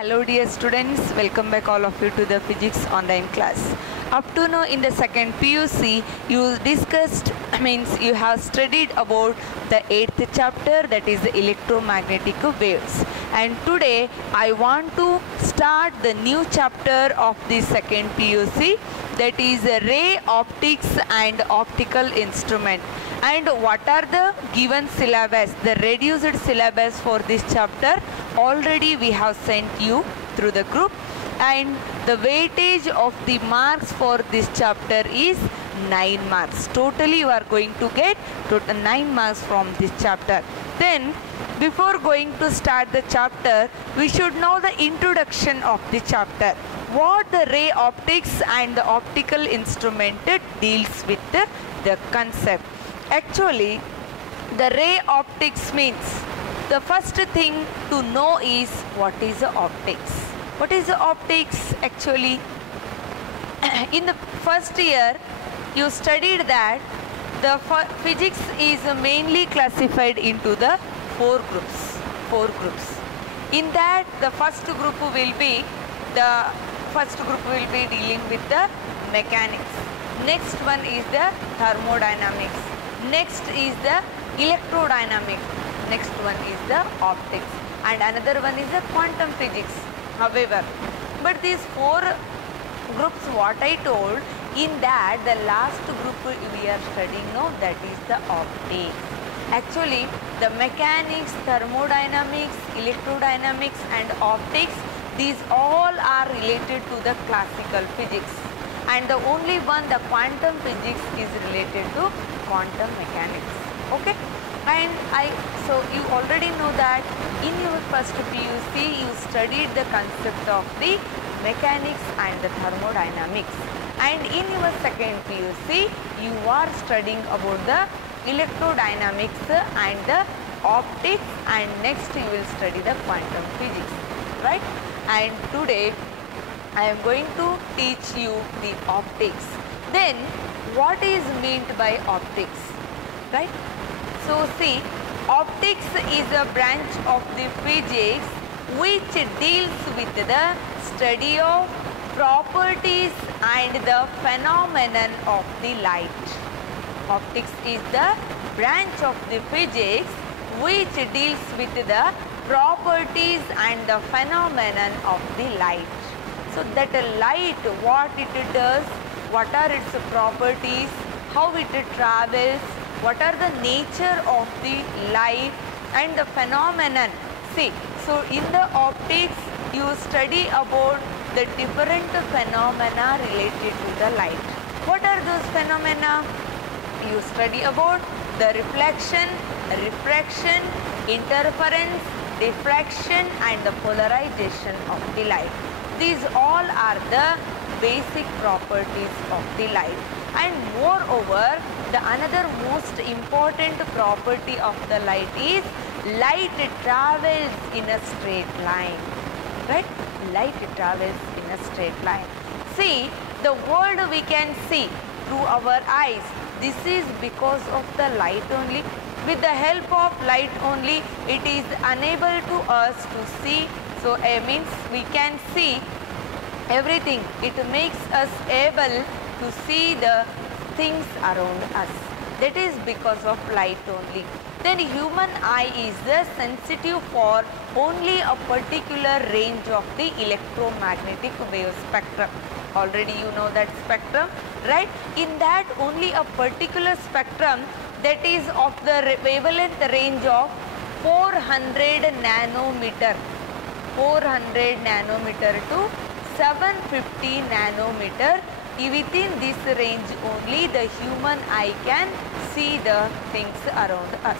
Hello dear students, welcome back all of you to the physics online class. Up to now in the second PUC, you discussed, you have studied about the 8th chapter, that is the electromagnetic waves. And today I want to start the new chapter of the second PUC, that is ray optics and optical instrument. And what are the given syllabus, the reduced syllabus for this chapter? Already we have sent you through the group, and the weightage of the marks for this chapter is 9 marks. Totally you are going to get total 9 marks from this chapter. Then before going to start the chapter, we should know the introduction of the chapter. What the ray optics and the optical instrument deals with the concept. Actually, the ray optics means the first thing to know is what is the optics. What is the optics actually? In the first year, you studied that the physics is mainly classified into the four groups. In that, the first group will be dealing with the mechanics. Next one is the thermodynamics. Next is the electrodynamics. Next one is the optics, and another one is the quantum physics. However, but these four groups, what I told, in that the last group we are studying now, that is the optics. Actually, the mechanics, thermodynamics, electrodynamics and optics, these all are related to the classical physics, and the only one, the quantum physics, is related to quantum mechanics. Okay? And so you already know that in your first PUC you studied the concept of the mechanics and the thermodynamics, and in your second PUC you are studying about the electrodynamics and the optics, and next you will study the quantum physics, right? And today I am going to teach you the optics. Then what is meant by optics, right? So see, optics is a branch of the physics which deals with the study of properties and the phenomenon of the light. Optics is the branch of the physics which deals with the properties and the phenomenon of the light. So that light, what it does, what are its properties, how it travels, what are the nature of the light and the phenomenon. See, so in the optics you study about the different phenomena related to the light. What are those phenomena? You study about the reflection, refraction, interference, diffraction and the polarization of the light. These all are the basic properties of the light. And moreover, the another most important property of the light is light travels in a straight line, right? Light travels in a straight line. See, the world we can see through our eyes, this is because of the light only. With the help of light only, it is unable to us to see. So means we can see everything. It makes us able to see the things around us. That is because of light only. Then human eye is sensitive for only a particular range of the electromagnetic wave spectrum. Already you know that spectrum, right? In that only a particular spectrum, that is of the wavelength range of 400 nanometer. 400 nanometer to 750 nanometer. Within this range only the human eye can see the things around us,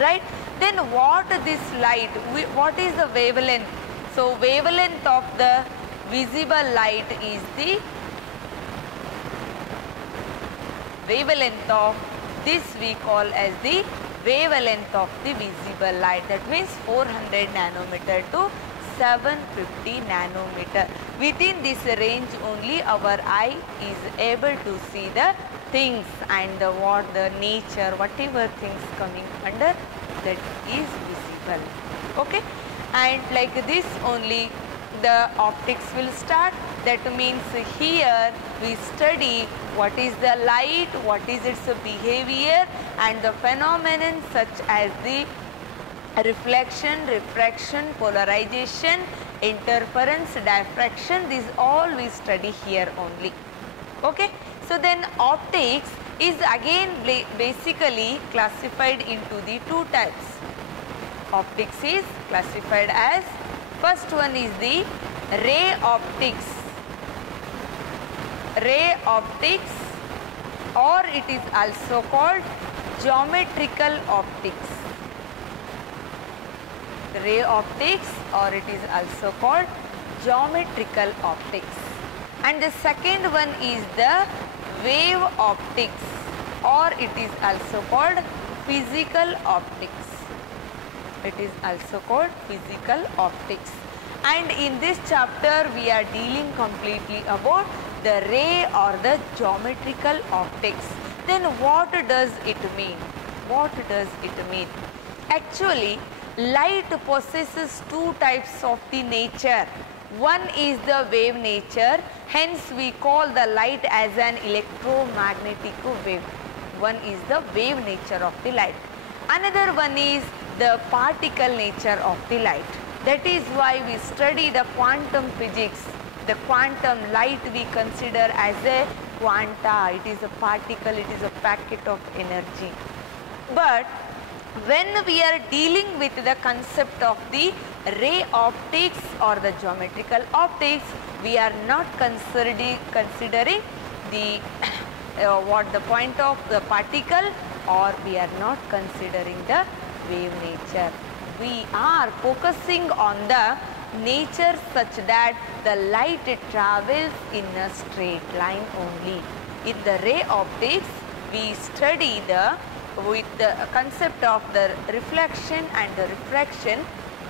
right? Then what this light, what is the wavelength? So wavelength of the visible light is the wavelength of this we call as the wavelength of the visible light. That means 400 nanometer to 750 nanometer. Within this range only our eye is able to see the things and what the nature, whatever things coming under, that is visible. Okay. and like this only the optics will start. That means here we study what is the light, what is its behavior and the phenomenon such as the reflection, refraction, polarization, interference, diffraction. These all we study here only. Okay. So then optics is again basically classified into the two types. Optics is classified as, first one is the ray optics. Ray optics, or it is also called geometrical optics. Ray optics, or it is also called geometrical optics. And the second one is the wave optics, or it is also called physical optics. It is also called physical optics. And in this chapter we are dealing completely about the ray or the geometrical optics. Then what does it mean? What does it mean? Actually, light possesses two types of the nature. One is the wave nature, hence we call the light as an electromagnetic wave. One is the wave nature of the light. Another one is the particle nature of the light. That is why we study the quantum physics. The quantum light we consider as a quanta. It is a particle, it is a packet of energy. But when we are dealing with the concept of the ray optics or the geometrical optics, we are not considering the what the point of the particle, or we are not considering the wave nature. We are focusing on the nature such that the light travels in a straight line only. In the ray optics, we study with the concept of the reflection and the refraction.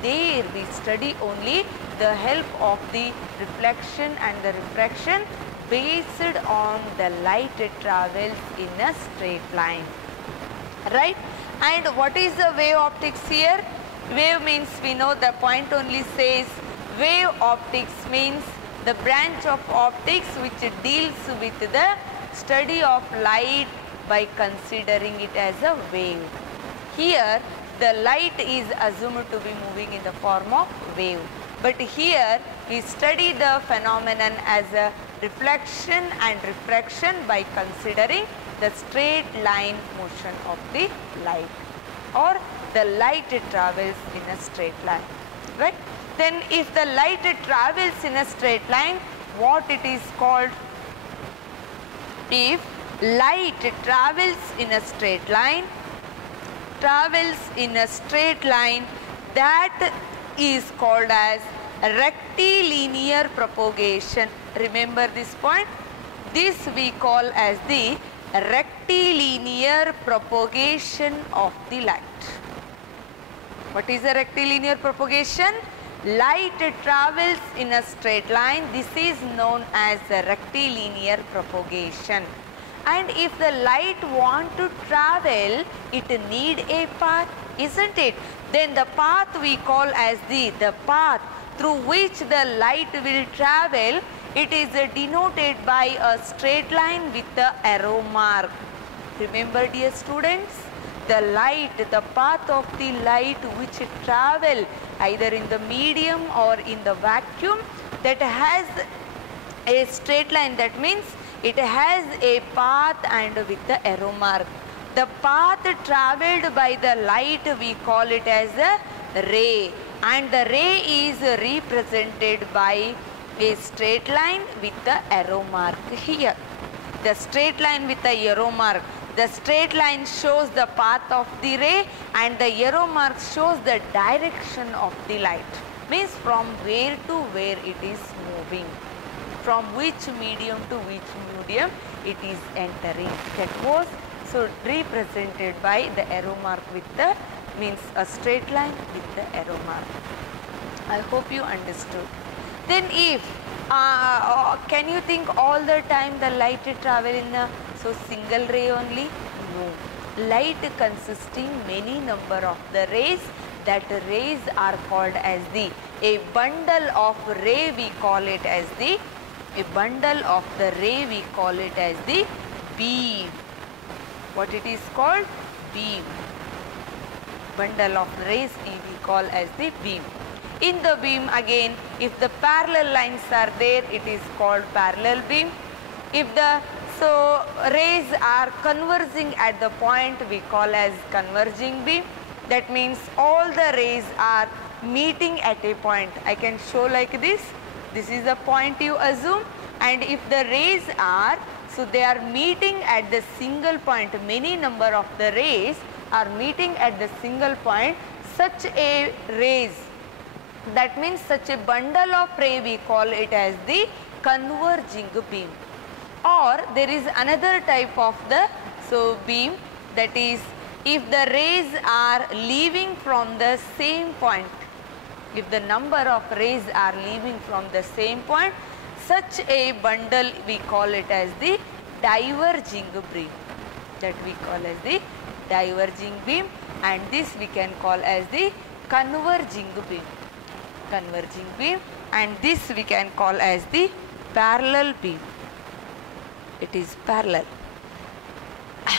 There we study only the help of the reflection and the refraction based on the light travels in a straight line, right? And what is the wave optics here? Wave means we know the point only says wave optics means the branch of optics which deals with the study of light by considering it as a wave. Here the light is assumed to be moving in the form of wave. But here we study the phenomenon as a reflection and refraction by considering the straight line motion of the light, or the light travels in a straight line, right? Then if the light travels in a straight line, what it is called? If light travels in a straight line, that is called as rectilinear propagation. Remember this point? This we call as the rectilinear propagation of the light. What is a rectilinear propagation? Light travels in a straight line. This is known as the rectilinear propagation. And if the light want to travel, it need a path, isn't it? Then the path we call as the path through which the light will travel. It is denoted by a straight line with the arrow mark. Remember, dear students, the light, the path of the light which travel either in the medium or in the vacuum, that has a straight line. That means it has a path and with the arrow mark. The path traveled by the light we call it as a ray, and the ray is represented by a straight line with the arrow mark here. The straight line with the arrow mark. The straight line shows the path of the ray and the arrow mark shows the direction of the light. Means from where to where it is moving. From which medium to which medium it is entering. That was so represented by the arrow mark with the, means a straight line with the arrow mark. I hope you understood. Then if, can you think all the time the light travel in a single ray only? No. Light consisting many number of the rays that rays are called as the, a bundle of ray we call it as the, a bundle of the ray we call it as the beam. What it is called? Beam. Bundle of rays we call as the beam. In the beam again, if the parallel lines are there, it is called parallel beam. If the rays are converging at the point, we call as converging beam. That means all the rays are meeting at a point. I can show like this. This is the point you assume, and if the rays are, so they are meeting at the single point, many number of the rays are meeting at the single point, such a rays, that means such a bundle of ray we call it as the converging beam. Or there is another type of the beam, that is if the rays are leaving from the same point, if the number of rays are leaving from the same point, such a bundle we call it as the diverging beam, that we call as the diverging beam, and this we can call as the converging beam, converging beam, and this we can call as the parallel beam. It is parallel.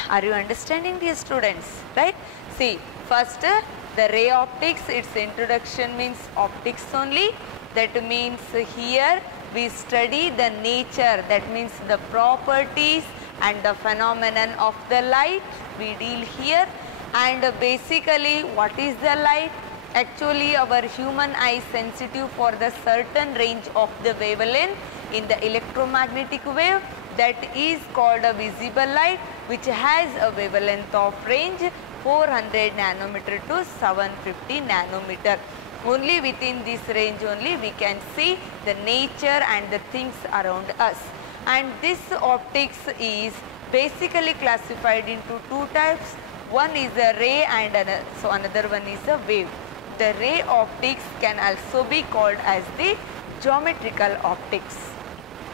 Are you understanding, dear students? Right? See, first the ray optics, its introduction means optics only. That means here we study the nature, that means the properties and the phenomenon of the light we deal here. And basically what is the light? Actually our human eye is sensitive for the certain range of the wavelength in the electromagnetic wave, that is called a visible light, which has a wavelength of range 400 nanometer to 750 nanometer. Only within this range only we can see the nature and the things around us. And this optics is basically classified into two types. One is a ray and another one is a wave. The ray optics can also be called as the geometrical optics,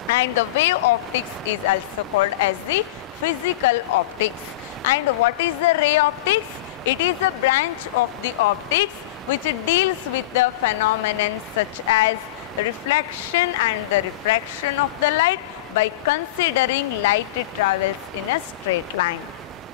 and the wave optics is also called as the physical optics. And what is the ray optics? It is a branch of the optics which deals with the phenomenon such as reflection and the refraction of the light by considering light travels in a straight line.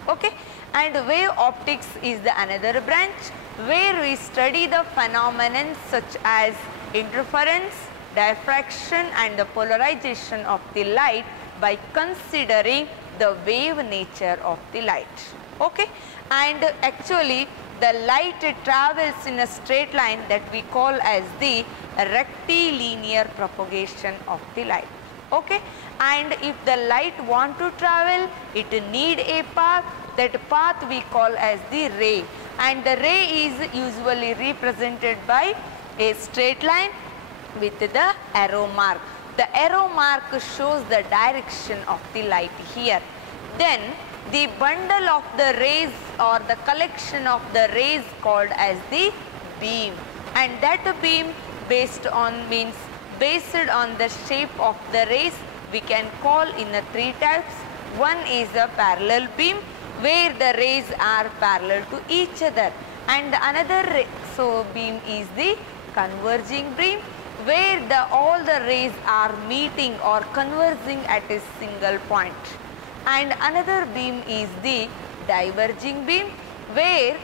Okay? And wave optics is the another branch where we study the phenomenon such as interference, diffraction and the polarization of the light by considering the wave nature of the light. Okay? And actually the light travels in a straight line, that we call as the rectilinear propagation of the light. Okay? And if the light want to travel, it need a path. That path we call as the ray, and the ray is usually represented by a straight line with the arrow mark. The arrow mark shows the direction of the light here. Then the bundle of the rays or the collection of the rays called as the beam, and that beam based on the shape of the rays we can call in the three types. One is a parallel beam where the rays are parallel to each other, and another beam is the converging beam where all the rays are meeting or converging at a single point. And another beam is the diverging beam where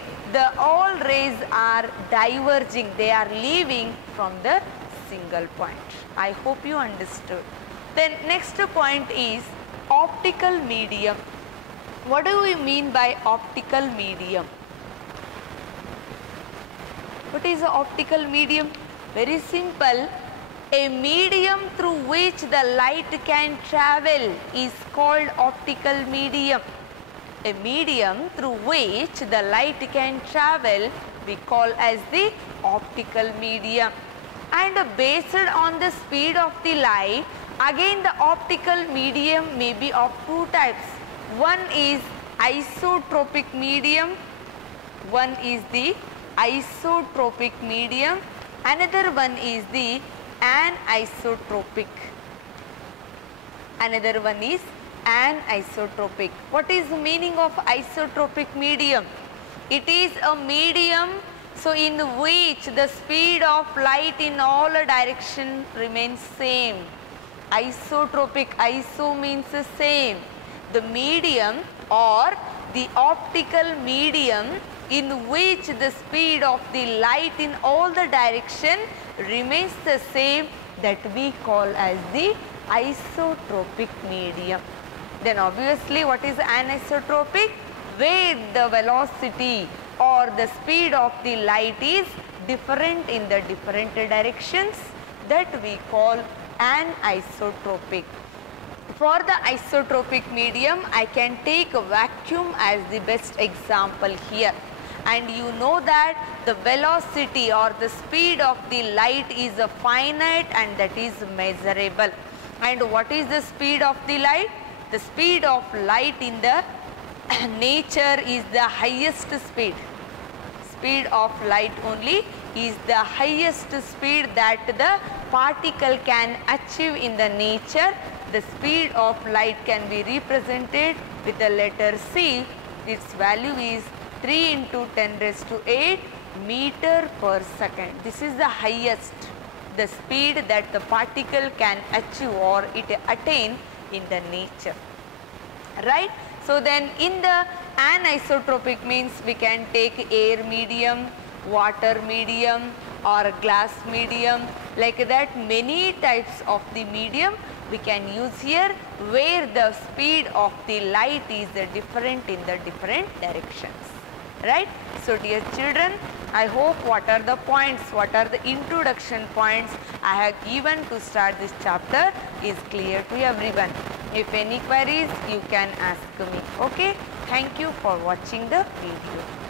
all rays are diverging, they are leaving from the single point. I hope you understood. Then next point is optical medium. What do we mean by optical medium? What is the optical medium? Very simple. A medium through which the light can travel is called optical medium. A medium through which the light can travel we call as the optical medium. And based on the speed of the light, again the optical medium may be of two types. One is isotropic medium. One is the isotropic medium. Another one is the anisotropic. Another one is anisotropic. What is the meaning of isotropic medium? It is a medium So in which the speed of light in all direction remains same. Isotropic, iso means the same. The medium or the optical medium in which the speed of the light in all the direction remains the same, that we call as the isotropic medium. Then obviously what is anisotropic? Where the velocity or the speed of the light is different in the different directions, that we call anisotropic. For the isotropic medium, I can take a vacuum as the best example here. And you know that the velocity or the speed of the light is a finite and that is measurable. And what is the speed of the light? The speed of light in the nature is the highest speed. Speed of light only is the highest speed that the particle can achieve in the nature. The speed of light can be represented with the letter C. Its value is 3 into 10 raised to 8 meter per second. This is the highest, the speed that the particle can achieve or it attain in the nature, right? So then in the anisotropic means we can take air medium, water medium or glass medium, like that many types of the medium we can use here where the speed of the light is different in the different directions, right? So dear children, I hope what are the points, what are the introduction points I have given to start this chapter is clear to everyone. If any queries, you can ask me. Okay, thank you for watching the video.